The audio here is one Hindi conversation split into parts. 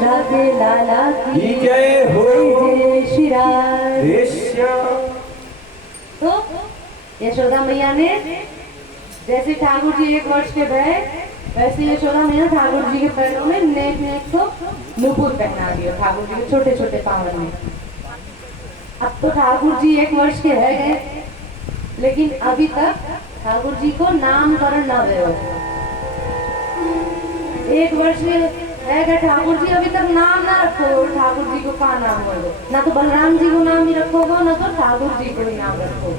राधे लाला की जय हो। जय श्री राम। तो यशोदा मैया ने जैसे ठाकुर जी 1 वर्ष के भय, वैसे यशोदा मैया ठाकुर जी के पैरों में नेक नेक तो नुपुर पहना दिया, ठाकुर जी के छोटे छोटे पावन में। अब तो ठाकुर जी 1 वर्ष के रह गए, लेकिन अभी तक ठाकुर जी को नामकरण न हुए। 1 वर्ष है गए ठाकुर जी, अभी तक नाम ना रखो। ठाकुर जी को कहा नाम बोलो, ना तो बलराम जी को नाम ही रखोगे, ना तो ठाकुर जी को ही नाम रखो।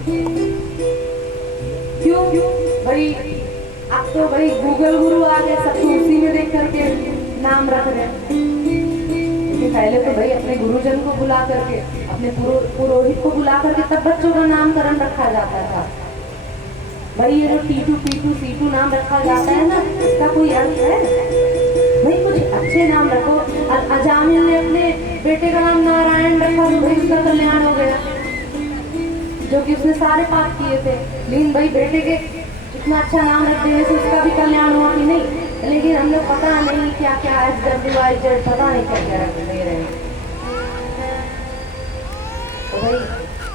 क्यों भाई? अब तो भाई गूगल गुरु आ गए, सब तो उसी में देख करके नाम रख रहे हैं। पहले तो भाई अपने गुरुजन को बुला करके, अपने पुरोहित को बुला करके तब बच्चों का नामकरण रखा जाता था। भाई ये जो टीटू पीटू सीटू नाम रखा जाता है ना, इसका कोई अर्थ है? भाई कुछ अच्छे नाम रखो। अजामिल ने अपने बेटे का नाम नारायण रखा तो भाई उसका कल्याण हो गया, जो कि उसने सारे पाप किए थे। लेकिन भाई बेटे के इतना अच्छा नाम रख देने से उसका भी कल्याण हुआ कि नहीं? लेकिन हम लोग पता नहीं क्या क्या SWIZ पता नहीं क्या क्या रख दे रहे हैं। तो भाई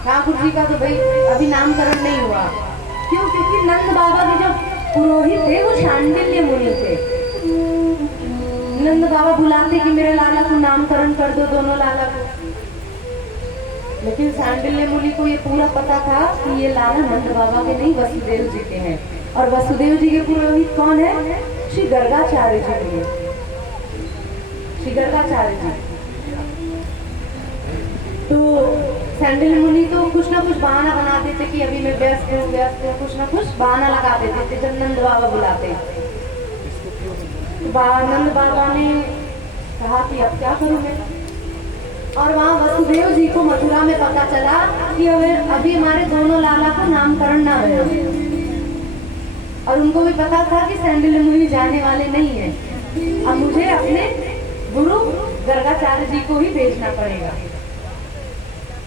ठाकुर जी का तो भाई अभी नामकरण नहीं हुआ। क्यों? क्योंकि नंद बाबा के जो पुरोहित थे वो शांडिल्य मुनि थे। नंद बाबा बुलाते कि मेरे लाला को नामकरण कर दो, दोनों लाला को। लेकिन शांडिल्य मुनि को ये पूरा पता था कि ये लाला नंद बाबा के नहीं, वसुदेव जी के हैं। और वसुदेव जी के पुरोहित कौन है? श्री गर्गाचार्य जी। श्री गर्गाचार्य जी। तो शांडिल्य मुनि तो कुछ ना कुछ बहाना बना देते कि अभी मैं व्यस्त हूँ, कुछ ना कुछ बहाना लगा देते थे जब नंद बाबा बुलाते। नंद बाबा ने कहा कि अब क्या करूं मैं? और वहाँ वसुदेव जी को मथुरा में पता चला कि अभी हमारे दोनों लाला को नामकरण ना हुए। और उनको भी पता था कि शांडिल्य मुनि जाने वाले नहीं है। अब मुझे अपने गुरु गर्गाचार्य जी को ही भेजना पड़ेगा।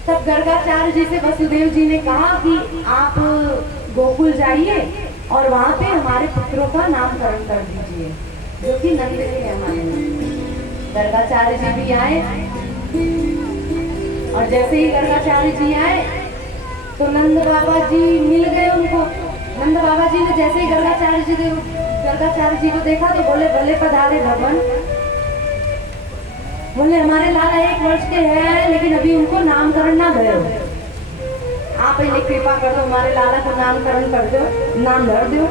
तब गर्गाचार्य जी से वसुदेव जी ने कहा कि आप गोकुल जाइए और वहाँ पे हमारे पुत्रों का नामकरण कर दीजिए, जो कि नंद के हमारे। गर्गाचार्य जी भी आए, और जैसे ही गर्गाचार्य जी आए तो नंद बाबा जी मिल गए उनको। नंद बाबा जी ने जैसे ही गर्गाचार्य जी को देखा तो बोले, भले पधारे भगवान। बोले हमारे लाला 1 वर्ष के हैं, लेकिन अभी उनको नामकरण ना भरे हो। आप पहले कृपा कर दो, हमारे लाला को नामकरण कर दो, नाम धर दो।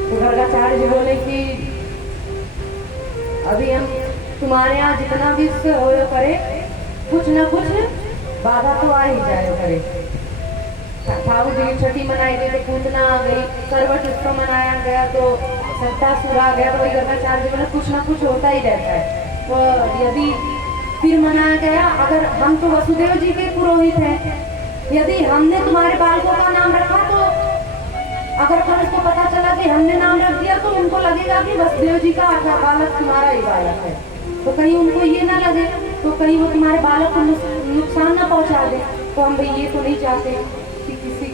तो गर्गाचार्य जी बोले कि अभी हम तुम्हारे यहाँ जितना भी हो करे, कुछ न कुछ बाधा तो आ ही जाए करे। ठाकुर जी की छठी मनाई गई तो पूतना आ गई, करवट उत्सव मनाया गया तो सत्तासुर आ गया। तो वही गर्गाचार्य जी बोले कुछ ना कुछ होता ही रहता है। तो यदि फिर मनाया गया, अगर हम तो वसुदेव जी के पुरोहित हैं, यदि हमने तुम्हारे बालकों का नाम रखा तो अगर कल उसको पता चला कि हमने नाम रख दिया तो उनको लगेगा कि वसुदेव जी का बालक तुम्हारा ही बालक है। तो कहीं उनको ये ना लगे, तो कहीं वो तुम्हारे बालक को नुकसान ना पहुंचा दे। तो हम भाई ये तो नहीं चाहते कि किसी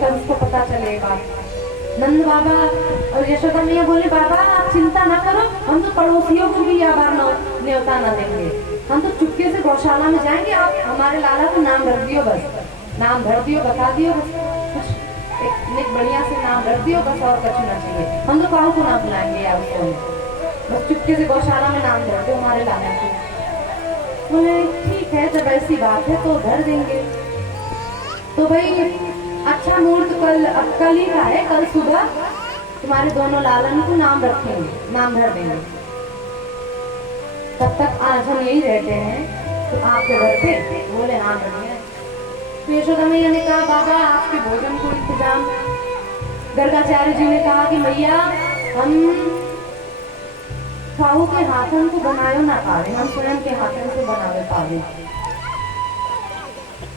कंस को पता चले बात। नंद बाबा और यशोदा मैया बोले, बाबा आप चिंता ना करो, हम तो पड़ोसियों को भी यह बार न्योता ना देंगे। हम तो चुपके से गौशाला में जाएंगे, आप हमारे लाला को नाम रख दियो, बस नाम भर दियो, बता दियो, बस एक बढ़िया से नाम रख दियो, बस और कुछ ना चाहिए। हम तो काहू को ना बुलाएंगे या उसको, बस चुपके से गौशाला में नाम धर दो हमारे लाला को। बोले ठीक है, जब ऐसी बात है तो धर देंगे। तो भाई अच्छा मुहूर्त कल ही का है, कल सुबह तुम्हारे दोनों लालन को नाम रखेंगे, नाम धर देंगे। तब तक आज हम यही रहते हैं, तो आपके घर पे? बोले हाँ बढ़िया। तो यशोदा मैया ने कहा बाबा आपके भोजन को इंतजाम। गर्गाचार्य जी ने कहा कि मैया हम खाऊ के हाथन को बनायो ना पावे, हम स्वयं के हाथन से बनावे पावे।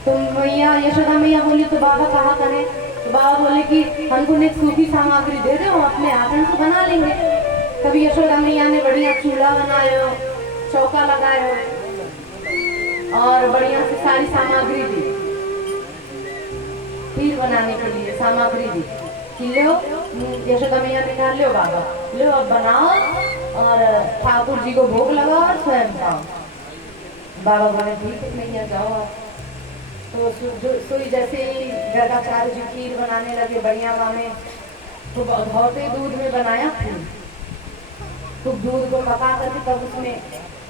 तो मैया यशोदा मैया बोली तो बाबा कहा करें? तो बाबा बोले कि हमको एक सूखी सामग्री दे दो, हम अपने हाथन से बना लेंगे। कभी यशोदा मैया ने बढ़िया चूल्हा बनायो, चौका लगायो और बढ़िया से सारी सामग्री दी खीर बनाने के लिए, सामग्री दी कि लो। यशोदा मैया ने कहा लो बाबा लो, अब बनाओ और ठाकुर जी को भोग लगा और स्वयं खाओ। बाबा बोले ठीक है मैया जाओ आप। तो सुई जैसे ही गर्गाचार्य जी खीर बनाने लगे बढ़िया में, तो धौते दूध में बनाया खीर। तो दूध को पका करके तब उसमें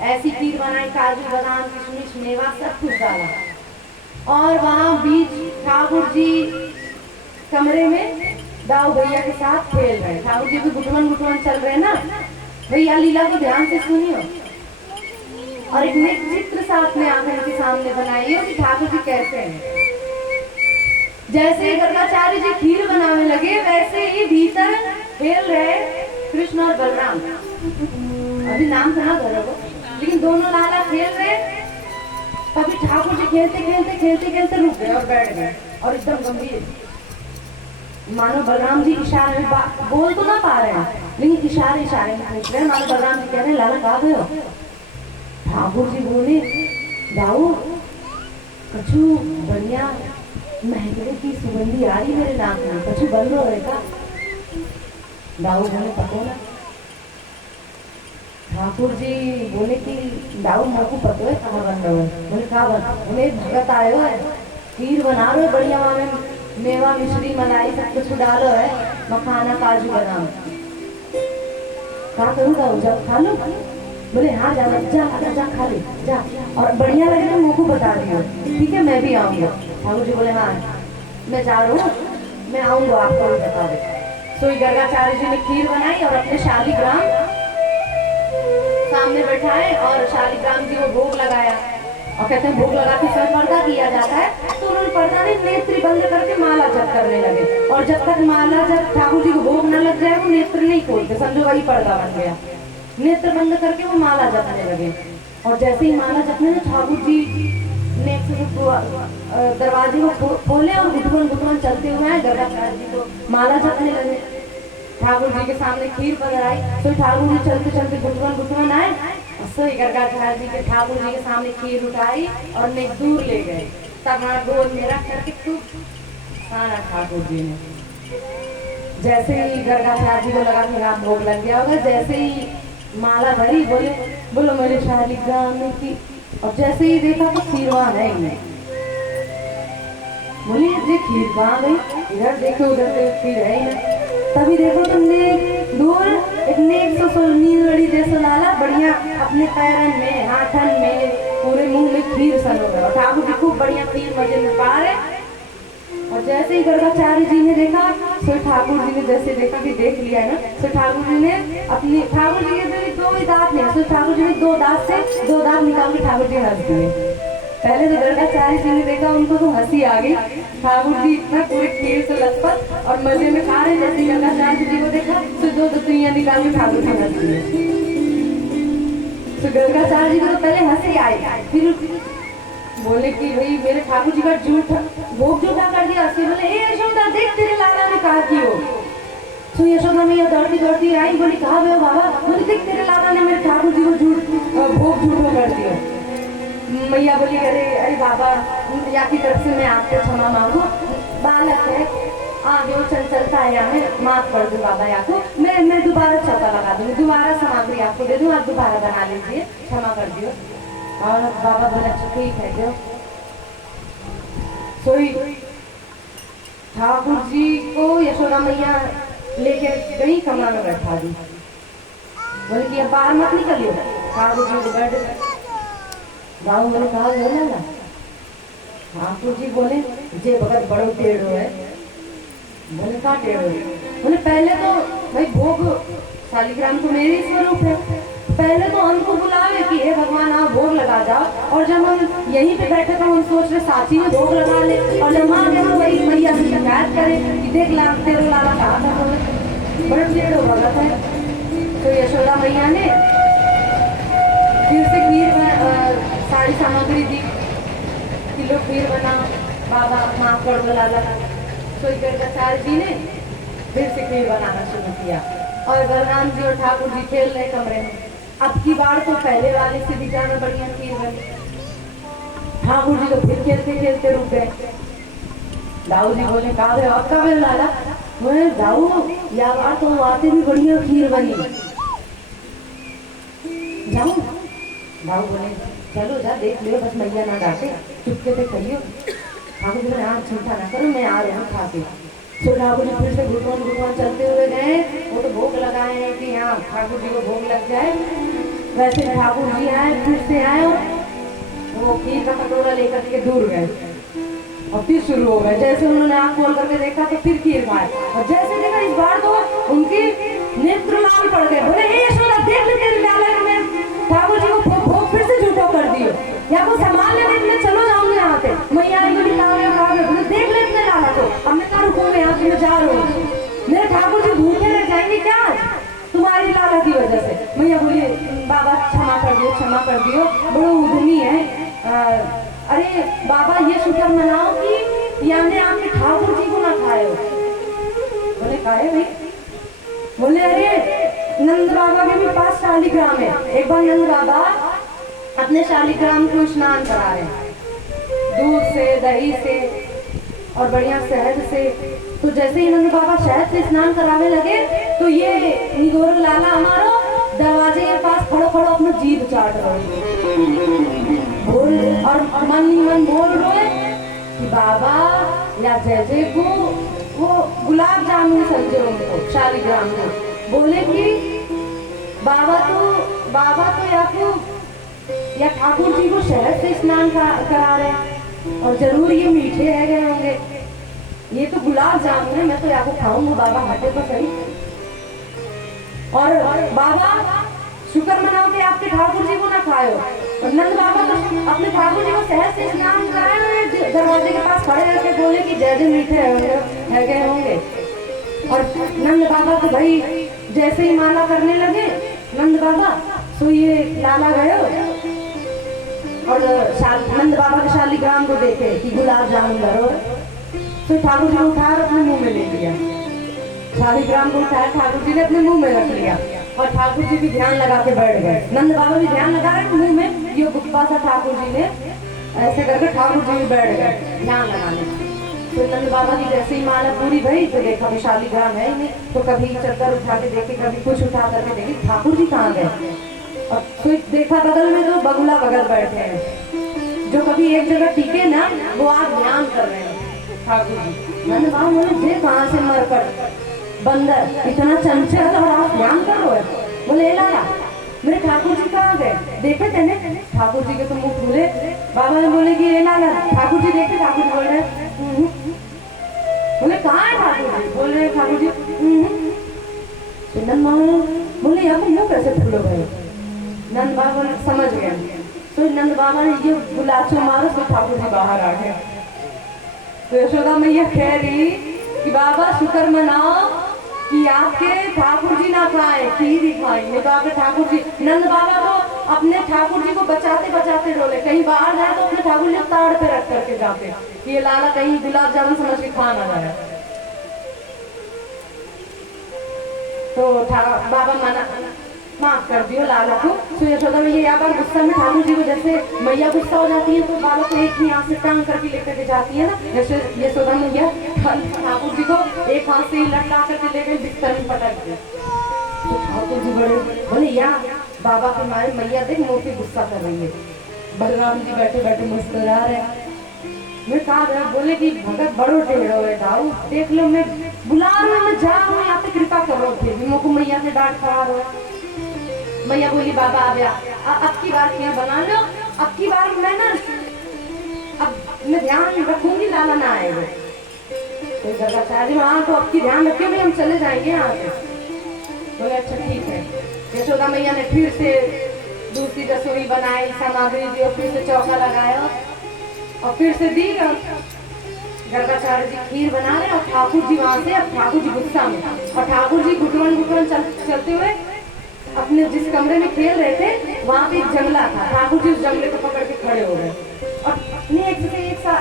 ऐसी खीर बनाई, काजू बादाम किशमिश मेवा सब कुछ डाला। और वहाँ बीच ठाकुर जी कमरे में दाऊ भैया के साथ खेल रहे। ठाकुर जी भी गुटवन गुटवन चल रहे ना। भैया लीला को ध्यान से सुनियो। और एक नेक चित्र साथ में आकर के सामने बनाई हो कि ठाकुर जी कैसे हैं। जैसे ही गर्गाचार्य जी खीर बनाने लगे वैसे ही भीतर खेल रहे कृष्ण और बलराम। अभी नाम सुना धरो को, लेकिन दोनों लाला खेल रहे। तभी ठाकुर जी खेलते खेलते खेलते खेलते रुक गए और बैठ गए और एकदम गंभीर, मानो बलराम जी इशारे में बोल तो ना पा रहे हैं लेकिन इशारे इशारे में पूछ रहे हैं। मानो बलराम जी कह रहे हैं लाला कहाँ गए हो? ठाकुर जी बोले दाऊ कछु बढ़िया महंगे की सुगंधी आ रही मेरे नाक में, कछु बंद हो रहे का? दाऊ बोले पतो ना। ठाकुर जी बोले कि दाऊ मेरे को पतो है कहाँ बन रहे हो? बोले कहाँ बन? बोले भगत आए हो है, खीर बना रहे हो बढ़िया में, मेवा मिश्री मलाई सब कुछ डालो है, मखाना काजू बादाम। कहाँ करूँ दाऊ जब खा लो? बोले हाँ जा जा जा खा ले जा, और बढ़िया लगे मुँह को बता दियो ठीक है मैं भी आऊँगा। ठाकुर जी बोले हाँ मैं जा रहा हूँ, मैं आऊँगा आपको भी बता दे। तो गर्गाचार्य जी ने खीर बनाई और अपने शालिग्राम सामने बैठाए और शालिग्राम जी को भोग लगाया। और कहते हैं भोग लगा के स्वयं पर्दा किया जाता है। तो उन्होंने पर्दा नहीं नेत्र बंद करके माला जप करने लगे। और जब तक माला जब ठाकुर जी को भोग न लग जाए वो नेत्र नहीं खोलते, समझो वही पर्दा बन गया। नेत्र बंद करके वो माला जपने लगे। और जैसे ही माला जपने में ठाकुर जी ने दरवाजे को खोले और गुटवन गुटवन चलते हुए आए, गर्गाचार्य जी को माला जपने लगे। ठाकुर जी के सामने खीर पधराई। तो ठाकुर जी चलते चलते गुटवन गुटवन आए, सोई गर्गाचार्य जी के ठाकुर जी के सामने खीर उठाई और ने दूर ले गए। तब गोद में रख करके खूब खाना ठाकुर जी ने। जैसे ही गर्गाचार्य जी को लगा कि हाँ भोग लग गया होगा, जैसे ही माला भरी बोले बोलो मेरे शालिग्राम में की। और जैसे ही देखा तो खीर वहां है ही नहीं। बोली ये खीर कहाँ गई? इधर देखो उधर देखो खीर है ही नहीं। तभी देखो तुमने दूर इतने 116 लड़ी जैसा लाला बढ़िया अपने पैरन में हाथन में पूरे मुंह में खीर सनो गया। और ठाकुर जी खूब बढ़िया खीर मजे में पा रहे। और जैसे ही गर्गाचार्य जी ने देखा तो ठाकुर जी ने जैसे देखा कि देख लिया है ना, तो ठाकुर जी ने अपनी ठाकुर जी के दो ही दांत नहीं, तो ठाकुर जी ने दो दांत से दो दांत निकाल के ठाकुर जी हंस दिए। पहले तो गर्गाचार्य जी ने देखा उनको तो हंसी आ गई। ठाकुर जी इतना पूरे खीर से लथपथ और मजे में खा रहे। जैसे गर्गाचार्य जी को देखा तो दो दुतियां निकाल के ठाकुर जी हंस दिए। तो गर्गाचार्य जी को तो पहले हंसी आई, फिर बोले कि भाई मेरे ठाकुर जी का भोग झूठा कर दिया। बोले ए यशोदा देख तेरे लाला ने कहा कि हो। तो यशोदा मैया दौड़ती दौड़ती आई, बोली कहा गए बाबा? बोले देख तेरे लाला ने मेरे ठाकुर जी को भोग झूठा कर दिया। मैया बोली अरे बाबा या की तरफ से मैं आपको क्षमा मांगू, बालक है आगे वो चंचलता है हमें माफ कर दो बाबा या को, मैं दोबारा चौका लगा दूंगी, दोबारा सामग्री आपको दे दूँ, आप दोबारा बना लीजिए, क्षमा कर दियो। और बाबा बोला ठीक है जो। सोई ठाकुर जी को यशोदा मैया लेके गई, कमरा में बैठा दी। बोले कि अब बाहर मत निकलियो। ठाकुर जी को बैठ गाँव बोले कहा गया ना। ठाकुर जी बोले जे भगत बड़ो टेढ़ो है। बोले कहा टेढ़ो है? बोले पहले तो भाई भोग शालिग्राम तो मेरे स्वरूप है, पहले तो हमको बुलावे कि हे भगवान आप भोग लगा जाओ। और जब हम यहीं पे बैठे तो हम सोच रहे साथी में भोग लगा ले। और जब वहाँ गए वही मैया से शिकायत करे कि देख ला तेरे लाला कहा था बोले बड़े टेढ़ो भगत है। तो यशोदा मैया ने फिर से खीर सारी सामग्री दी, किलो खीर बना, बाबा माफ कर दो लाला। तो गर्गाचार्य जी ने फिर से खीर बनाना शुरू किया। और बलराम जी और ठाकुर जी खेल रहे कमरे में। अब की बार तो पहले वाले से भी ज्यादा बढ़िया खीर बनी। ठाकुर जी तो फिर खेलते खेलते रुक गए। दाऊ जी बोले कहा गए अब कब लाला? बोले दाऊ या बार तो आते भी बढ़िया खीर बनी। जाऊं? बाबू बोले चलो जा देख लियो, बस मैया ना डांटे, चुपके से कहियो। ठाकुर जी बोले हाँ चिंता ना करो, मैं आ रहा हूँ खा के। तो ठाकुर जी फिर से घुटवान घुटवान चलते हुए गए। वो तो भोग लगाए हैं कि हाँ ठाकुर जी को भोग लग जाए। वैसे ठाकुर जी आए, फिर से आए और वो खीर का कटोरा लेकर के दूर गए और फिर शुरू हो गए। जैसे उन्होंने आँख खोल करके देखा तो फिर खीर खाए, और जैसे देखा इस बार तो उनकी नेत्र लाल पड़ गए। बोले हे यशोदा देख ले तेरे लाला ने ठाकुर जी को भोग फिर से झूठा कर दियो, या वो सामान लेने के लिए चलो जाऊंगे यहाँ से। मैया ने बोली कहाँ गए? बोले देख ले अपने लाला को, अब मैं कहाँ रुकूंगा, यहाँ से मैं जा रहा हूँ। मेरे ठाकुर जी भूखे रह जाएंगे क्या आज तुम्हारी लाला की वजह से? मैया बोली बाबा क्षमा कर दियो, क्षमा कर दियो, बड़ो उद्यमी है। अरे बाबा ये शुक्र मनाओ कि यानी आपने ठाकुर जी को ना खाए हो। बोले खाए भाई? बोले अरे नंद बाबा के भी पास शालिग्राम है। एक बार नंद बाबा अपने शालिग्राम को स्नान करा रहे हैं दूध से, दही से और बढ़िया शहद से। तो जैसे ही नंद बाबा शहद से स्नान कराने लगे तो ये निगोर लाला हमारो दरवाजे के पास खड़ो खड़ो अपना जीभ चाट रहे बोल, और मन ही मन बोल रहे कि बाबा या जय जय को वो गुलाब जामुन समझे उनको शालिग्राम को। बोले कि बाबा तो या ठाकुर जी को शहद से स्नान करा रहे हैं और जरूर ये मीठे रह गए होंगे, ये तो गुलाब जामुन है, मैं तो या को खाऊंगा। बाबा हटे तो सही। और बाबा शुक्र मनाओ कि आपके ठाकुर जी को ना खाए हो। और नंद बाबा तो अपने ठाकुर जी को शहद से स्नान कराए, दरवाजे के पास खड़े रहकर बोले कि जय जय मीठे है गए होंगे। और नंद बाबा तो भाई जैसे ही माला करने लगे नंद बाबा, तो ये लाला गए और नंद बाबा के शालिग्राम को देखे कि गुलाब जामुन धरो, तो ठाकुर जी को उठा अपने मुंह में ले लिया। शालिग्राम को उठाया, ठाकुर जी ने अपने मुंह में रख लिया और ठाकुर जी भी ध्यान लगा के बैठ गए। नंद बाबा भी ध्यान लगा रहे मुंह में, ये गुप्पा सा ठाकुर जी ने ऐसे करके ठाकुर जी भी बैठ गए ध्यान लगाने। तो नंद बाबा की जैसे ही माला पूरी भई तो देखा भी शालिग्राम है ही नहीं। तो कभी चद्दर उठा के देखे, कभी कुछ उठा करके देखे ठाकुर जी कहाँ गए। और फिर देखा बगल में तो बगुला बगल बैठे हैं, जो कभी एक जगह टिके ना वो आज ध्यान कर रहे हैं ठाकुर जी। नंद बाबा बोले जे कहाँ से मर कर बंदर इतना चंचल और आप ध्यान कर रहे हो। बोले लाला मेरे ठाकुर जी कहाँ गए, देखे थे ने? ठाकुर जी के तो मुंह खुले। बाबा ने बोले कि ये लाला ठाकुर जी देखे? ठाकुर जी बोल रहे बोले कहाँ है ठाकुर जी? बोल रहे ठाकुर जी नंद बाबा बोले यहाँ पे मुंह कैसे फूलो गए? नंद बाबा समझ गए। तो नंद बाबा ने ये गुलाचो मारो तो ठाकुर जी बाहर आ गए। तो यशोदा मैया कह रही कि बाबा शुक्र मनाओ कि आपके ठाकुर जी ना खाए, खीर ही खाएंगे। तो आपके ठाकुर जी, नंद बाबा तो अपने ठाकुर जी को बचाते बचाते रोले, कहीं बाहर जाए तो अपने ठाकुर जी ताड़ पे रख करके जाते कि ये लाला कहीं गुलाब जामुन समझ के खा ना जाए। तो बाबा मना माफ कर दियो लाला को। तो यशोदा मैया यहाँ पर गुस्सा में ठाकुर जी को, जैसे मैया गुस्सा हो जाती है तो बालों को एक ही हाथ से टांग करके लेकर के जाती है ना, जैसे यशोदा मैया ठाकुर जी को एक हाथ से ही लटका करके लेकर बिस्तर में पटक दी। तो ठाकुर जी बड़े बोले या बाबा के मारे मैया देख मोटी गुस्सा कर रही है। बलराम जी बैठे बैठे मुस्कुरा रहे। मैं कहा गया, बोले कि भगत बड़ो टेढ़ो है दाऊ, देख लो मैं बुला रहा हूँ, मैं जा रहा हूँ, यहाँ पे कृपा करो थे को मैया से डांट खा रहा है। मैया बोली बाबा आ गया, अब की बार खीर बना लो, अब की बार मैं ना अब मैं ध्यान रखूंगी लाला ना आएगा। तो गर्गाचार्य हाँ तो अब की ध्यान रखिए भाई, हम चले जाएंगे यहाँ से। बोले अच्छा ठीक है। यशोदा मैया ने फिर से दूसरी रसोई बनाई, सामग्री दी और फिर से चौका लगाया और फिर से दी। गर्गाचार्य जी खीर बना रहे और ठाकुर जी वहां से, अब ठाकुर जी गुस्सा में, और ठाकुर जी घुटवन चलते हुए अपने जिस कमरे में खेल रहे थे वहां पे एक जंगला था। ठाकुर जी उस जंगले को पकड़ के खड़े हो गए और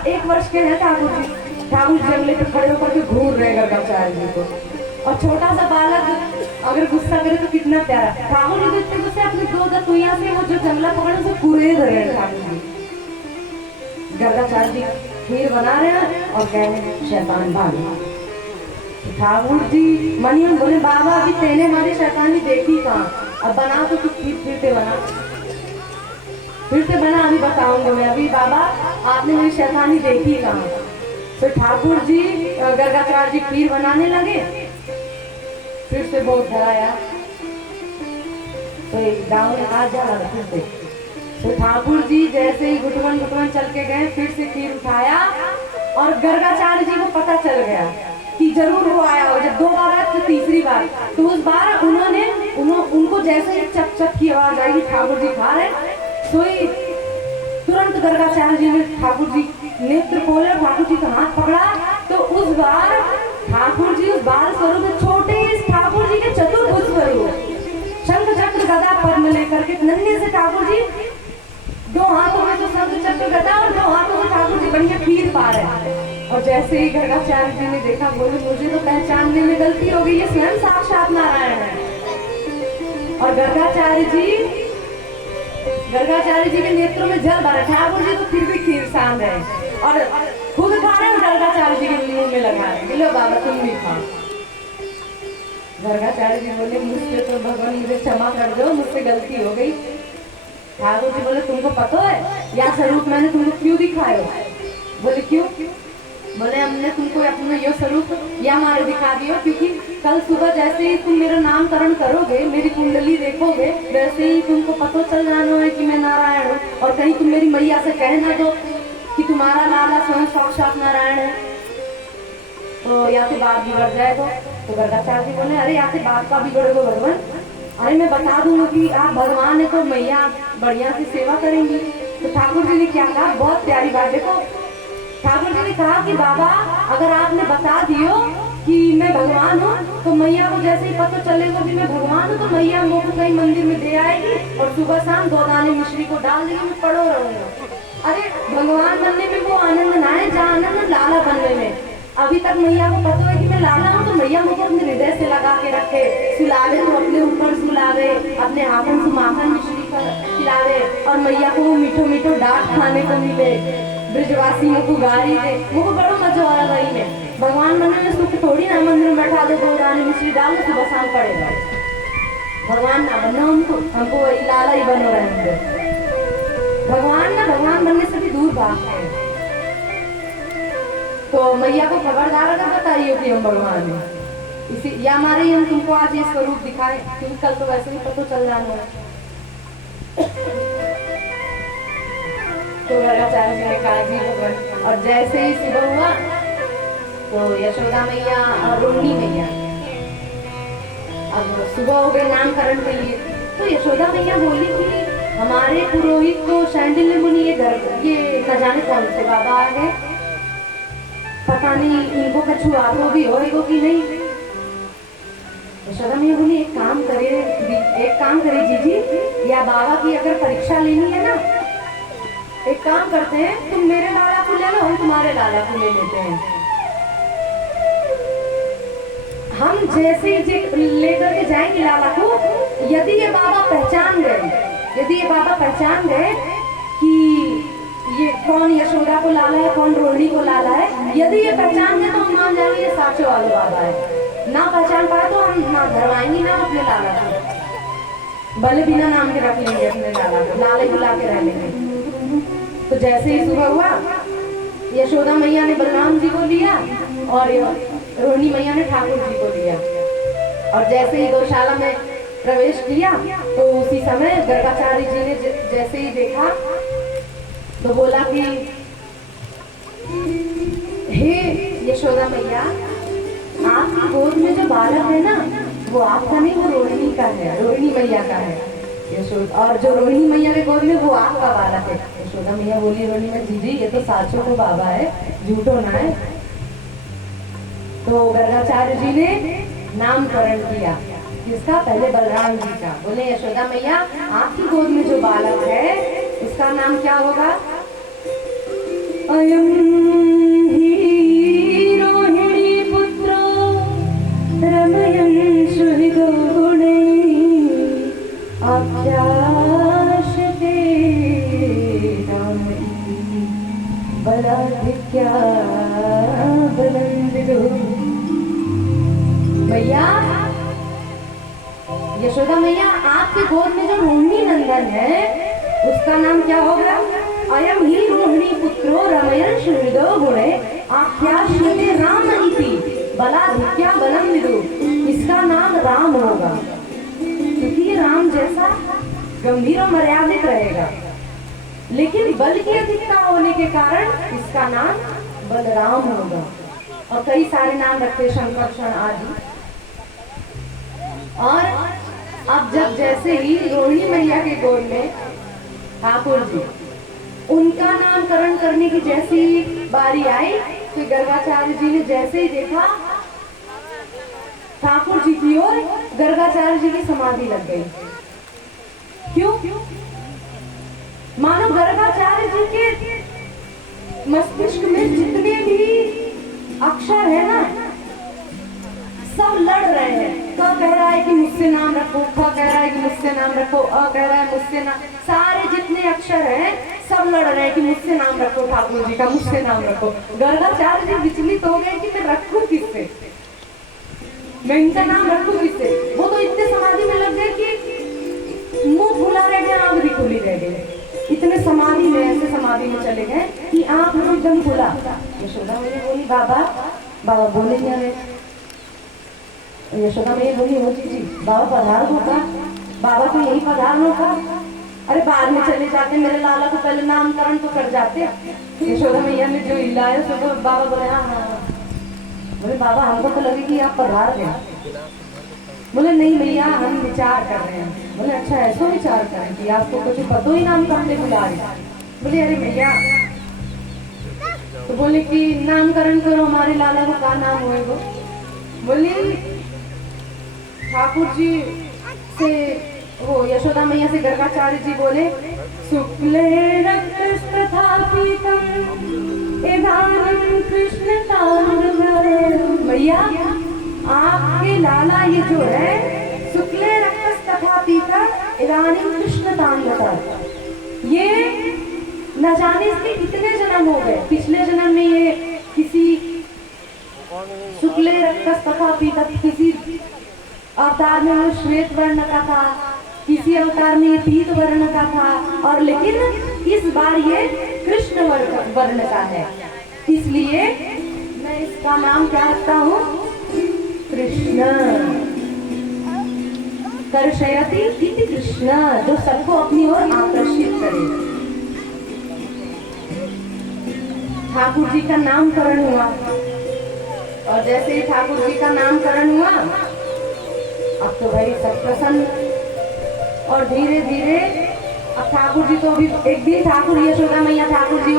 एक वर्ष के हैं ठाकुर जी। ठाकुर जंगले पे खड़े होकर के घूर रहे गर्गाचार्य जी को, और छोटा सा बालक अगर गुस्सा करे तो कितना प्यारा। ठाकुर जी तो इतने गुस्से अपने दो दतुइया से वो जो जंगला पकड़े उसे कुरेद रहे हैं ठाकुर जी। गर्गाचार्य जी खीर बना रहे हैं और कह रहे शैतान भाग। ठाकुर जी मनियम बोले बाबा अभी तेने हमारी शैतानी देखी कहाँ, अब बना तो तू खीर फिर से बना। फिर से बना, अभी बताऊंगा मैं। अभी बाबा आपने मेरी शैतानी देखी कहाँ। तो ठाकुर जी गर्गाचार्य जी खीर बनाने लगे, फिर से बहुत डराया, तो एक गाँव में आ जा रहा फिर से। तो ठाकुर जी जैसे ही घुटवन घुटवन चल के गए, फिर से खीर उठाया और गर्गाचार्य जी को पता चल गया कि जरूर वो आया हो। जब 2 बार आया तो तीसरी बार, तो उस बार उनको जैसे ही चप चप की आवाज आई ठाकुर जी खा रहे, सोई तुरंत गर्गाचार्य जी ने ठाकुर जी नेत्र खोले, ठाकुर जी का हाथ पकड़ा। तो उस बार ठाकुर जी उस बाल स्वरूप में छोटे इस ठाकुर जी के चतुर्भुज स्वरूप, शंख चक्र गदा पद्म लेकर के नन्हे से ठाकुर जी, 2 हाथों में तो शंख चक्र गदा और 2 हाथों में ठाकुर जी बढ़िया खीर पा रहे हैं। और जैसे ही गर्गाचार्य जी ने देखा, बोले मुझे तो पहचानने में गलती हो गई, ये स्वयं साक्षात नारायण है। और गर्गाचार्य जी के नेत्रों में जल भरा, ठाकुर जी तो फिर भी खीर सान रहे और खुद खा रहे हैं, गर्गाचार्य जी के मुंह में लगा रहे, बोलो बाबा तुम भी खाओ। गर्गाचार्य जी बोले मुझसे तो भगवान मुझे क्षमा कर दो, मुझसे गलती हो गई। ठाकुर जी बोले तुमको पता है या स्वरूप मैंने तुमको क्यों दिखाया? बोले क्यों? बोले हमने तुमको अपना यह स्वरूप या हमारे दिखा दिया, क्योंकि कल सुबह जैसे ही तुम मेरा नामकरण करोगे, मेरी कुंडली देखोगे, वैसे ही तुमको पता चल जाना है कि मैं नारायण हूँ। और कहीं तुम मेरी मैया से कहना दो कि तुम्हारा लाला स्वयं साक्षात नारायण है, तो या से बात बिगड़ जाएगा। तो गर्गाचार्य जी बोले अरे या से बात का बिगड़ेगा भगवान, अरे मैं बता दूंगा कि आप भगवान है तो मैया बढ़िया से सेवा करेंगी। तो ठाकुर जी ने क्या कहा, बहुत प्यारी बात, देखो ठाकुर जी ने कहा कि बाबा अगर आपने बता दियो कि मैं भगवान हूँ, तो मैया को जैसे ही पता चलेगा कि मैं भगवान हूँ, तो मैया मुझको कहीं मंदिर में दे आएगी और सुबह शाम 2 दाने मिश्री को डाल देगी, मैं पड़ो रहूंगा। अरे भगवान बनने में वो आनंद ना है जहाँ आनंद लाला बनने में। अभी तक मैया को पता है कि मैं लाला हूँ, तो मैया मुझे अपने हृदय से लगा के रखे, सुलावे तो अपने ऊपर सुलावे, अपने हाथों से माखन मिश्री खिलावे, और मैया को वो मीठो मीठो डांट खाने को मिले, ब्रजवासियों को गाड़ी दे, मुझको बड़ा मजा आया वही में। भगवान बनने में सुख थोड़ी ना, मंदिर में बैठा दो 2 दाने मिश्री डाल दो, सुबह शाम पड़ेगा। भगवान ना बनना हमको वही लाला ही बनो रहेंगे। भगवान बनने से भी दूर भागते हैं। तो मैया को खबरदार अगर बताइए कि हम भगवान हैं, इसी या हमारे हम तुमको आज ये स्वरूप दिखाए, क्योंकि कल तो वैसे ही पता चल जाना है। तो गर्गाचार्य जी ने कहा जी भगवान। और जैसे ही सुबह हुआ तो यशोदा मैया और रोहिणी मैया, अब सुबह हो गए नामकरण के लिए, तो यशोदा मैया बोली कि हमारे पुरोहित को शांडिल्य मुनि ये न जाने कौन से बाबा आ गए, पता नहीं इनको कछु आतो भी होएगो कि नहीं। यशोदा मैया बोली एक काम करे जीजी, या बाबा की अगर परीक्षा लेनी है ना, एक काम करते हैं, तुम मेरे लाला को ले लो, हम तुम्हारे लाला को ले लेते हैं। हम जैसे लेकर के जाएंगे लाला को, यदि ये बाबा पहचान गए कि ये कौन यशोदा को लाला है, कौन रोहिणी को लाला है, यदि ये पहचान गए तो हम मान जाएंगे ये साचो वाले बाबा है। ना पहचान पाए तो हम ना धरवाएंगे ना अपने लाला को, भले बिना नाम के रख लेंगे अपने लाला को, लाले बुला के रह लेंगे। तो जैसे ही सुबह हुआ, यशोदा मैया ने बलराम जी को लिया और रोहिणी मैया ने ठाकुर जी को लिया, और जैसे ही गौशाला में प्रवेश किया तो उसी समय गर्गाचार्य जी ने जैसे ही देखा तो बोला कि हे यशोदा मैया, आपकी गोद में जो बालक है ना, वो आपका नहीं, वो रोहिणी का है, रोहिणी मैया का है। और जो रोहिणी मैया के गोद में वो आपका बालक है। यशोदा मैया बोली रोहिणी में, जीजी ये तो साचो को बाबा है, झूठो ना है। तो गर्गाचार्य जी ने नामकरण किया, किसका? पहले बलराम जी का। बोले यशोदा मैया, आपकी गोद में जो बालक है उसका नाम क्या होगा? अयम ही रोहिणी पुत्रो रमयन् सुहृदो गुणैः आख्यास्यते रामैः बलाधिक्या बलन्दितो। भैया यशोदा मैया, आपके गोद में जो रोहिणी नंदन है उसका इसका नाम क्या होगा? अयम ही रोहिणी पुत्रो रमयन हृदय गुणे आख्याश्यते राम इति बलाधिक्या बलम विदु। इसका नाम राम होगा क्योंकि ये राम जैसा गंभीर और मर्यादित रहेगा, लेकिन बल की अधिकता होने के कारण इसका नाम बलराम होगा। और कई सारे नाम रखते, शंकरषण आदि। और अब जब जैसे ही रोहिणी मैया के गोद में ठाकुर जी, उनका नामकरण करने की जैसी बारी आई तो गर्गाचार्य जी ने जैसे ही देखा ठाकुर जी की ओर, गर्गाचार्य जी की समाधि लग गई। क्यों? मानो गर्गाचार्य जी के मस्तिष्क में जितने भी अक्षर है ना, सब लड़ रहे हैं। क कह रहा है कि मुझसे नाम रखो, ख कह रहा है कि मुझसे नाम रखो, अ कह रहा है मुझसे नाम, सारे जितने अक्षर हैं सब लड़ रहे हैं कि मुझसे नाम रखो, ठाकुर जी का मुझसे नाम रखो। गर्गाचार्य जी विचलित हो गए कि मैं रखूं किससे, मैं इनका नाम रखूं किससे। वो तो इतने समाधि में लग गए कि मुंह खुला रह गया, आंख भी खुली रह गई। इतने समाधि में, ऐसे समाधि में चले गए कि आंख में एकदम खुला। यशोदा मैया बोली बाबा, बाबा बोले क्या रे? यशोदा मैया बोली हो जी बाबा पधार होगा, बाबा को यही पधार होगा। अरे बाद में चले जाते, मेरे लाला को पहले नामकरण तो कर जाते। यशोदा मैया ने जो हिलाया तो बाबा बोले हाँ। बोले बाबा हमको तो लगे कि आप पधार गए। बोले नहीं भैया हम विचार कर रहे हैं। बोले अच्छा ऐसा विचार करें कि आपको कुछ पतो ही नाम करने बुला रहे। बोले अरे भैया, तो बोले कि नामकरण करो, हमारे लाला को का नाम होएगा? बोले ठाकुर जी से, वो यशोदा मैया से गर्गाचार्य जी बोले शुक्ले रक्तस्थापितम इदानीं कृष्ण ताम्रधरे। भैया आपके लाला ये जो है शुक्ले रक्तस्थापितम इदानीं कृष्ण ताम्रधरे, ये न जाने इसके कितने जन्म हो गए। पिछले जन्म में ये किसी शुक्ले रक्तस्थापितम किसी अवतार में वो श्वेत वर्ण का था, किसी अवतार में ये पीत वर्ण का था, और लेकिन इस बार ये कृष्ण वर्ण का है। इसलिए मैं इसका नाम क्या रखता हूँ? कृष्ण। कर्षयति इति कृष्ण, जो सबको अपनी ओर आकर्षित करे। ठाकुर जी का नामकरण हुआ, और जैसे ही ठाकुर जी का नामकरण हुआ अब तो भाई सब प्रसन्न। और धीरे धीरे अब ठाकुर जी तो अभी एक दिन ठाकुर यशोदा मैया ठाकुर जी